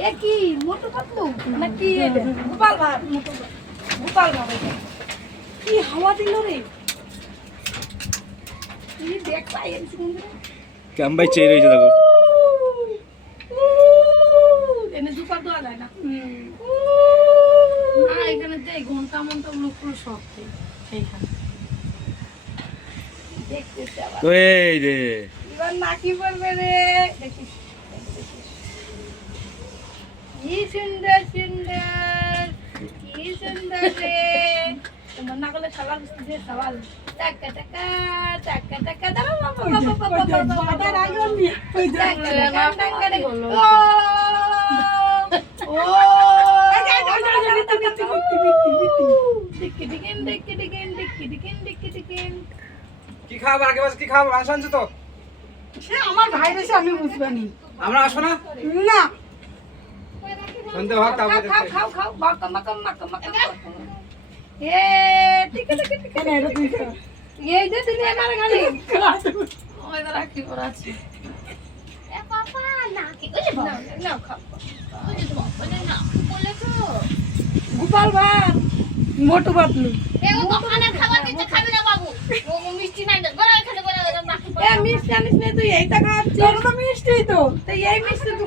এ কি মোটু পাতলু নাকি এটা গোপাল ভাত গোপাল ভাত এটা কি হাওয়া দিল রে এই দেখ পাই এর সুন্দর কামবাই চেয়ে রয়েছে দেখো এনে দুপার দেওয়া যায় না না এখানে দেখ ঘন্টা মন্টা লুকুর সব এইখানে দেখতেছে আবার তো এই রে এবার নাকি বলবে রে দেখিস কি সুন্দর সুন্দর কি সুন্দর রে তোমার না করলে সবার বুঝতে সবার টাকা টাকা টাকা টাকা দাঁড়াও বাবা বাবা রাগন নিয়ে ওই কি খাবো আগে বাস কি খাবো মাংস আনছো তো সে আমার ভাই রেসে আমি বুঝবানি আমরা আসবো না না সন্ধ্যে ভাত তারপরে খাও খাও খাও মাকম মাকম মাকম মাকম এ ঠিক আছে ঠিক আছে এটা তুই খা এই যে দিনে আমার গালি ওই তো রাখি পড়া আছে এ পাপা না কি করে না না খাও ওই যে তোমার বলে না বলে তো গোপাল ভাত মোটু পাতলু এ ও দোকানের খাবার দিতে খাবি না বাবু ও মিষ্টি নাই না বড় এখানে বড় রাখি এ মিষ্টি আনিস না তুই এইটা খাচ্ছিস তো মিষ্টি তো এই মিষ্টি তুই